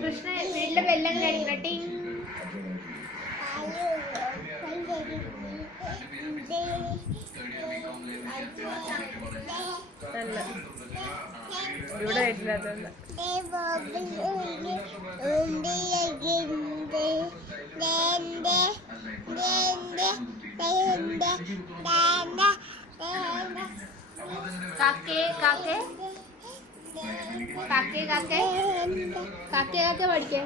കൃഷ്ണ വീട്ടിലെ ബെല്ലം കഴിക്കണം ടിങ്. ഇവിടെ വീട്ടിലതല്ല. കാക്കേ കാക്കേ കാക്കേ കാക്കേ കാക്കേ കാക്കേ പഠിക്കേ.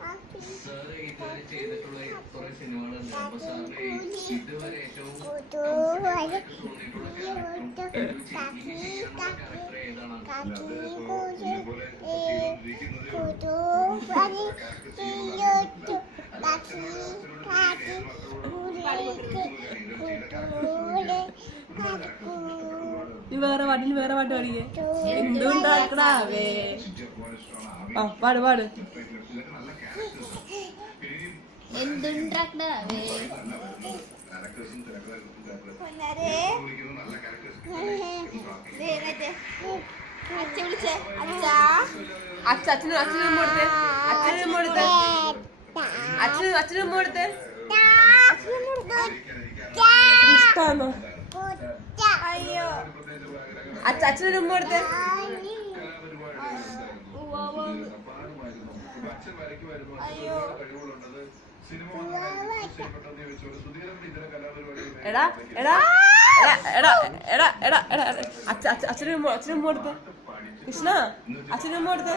സാറ് ഇതുവരെ ചെയ്തിട്ടുള്ള കുറെ സിനിമകളുണ്ട്. അപ്പൊ സാറിന് ഇതുവരെ ഏറ്റവും ക്യാരക്ടർ ഏതാണ്? വേറെ പാട്ട് പാടിക്കേ. എന്തുണ്ടാക്കണാവേ. ആ പാട് പാട്. എന്തുണ്ടാക്കണാവേ. അച്ഛനും കൊടുത്തേ. അച്ഛനും കൊടുത്തേ. അച്ഛനും കൊടുത്തേ. ഇഷ്ടാണോ? അച്ഛനും കൊടുത്തേ. എടാ എടാ എടാ എടാ എടാ എടാ അച്ഛനും കൊടുത്തേ. കൃഷ്ണ അച്ഛനും കൊടുത്തേ.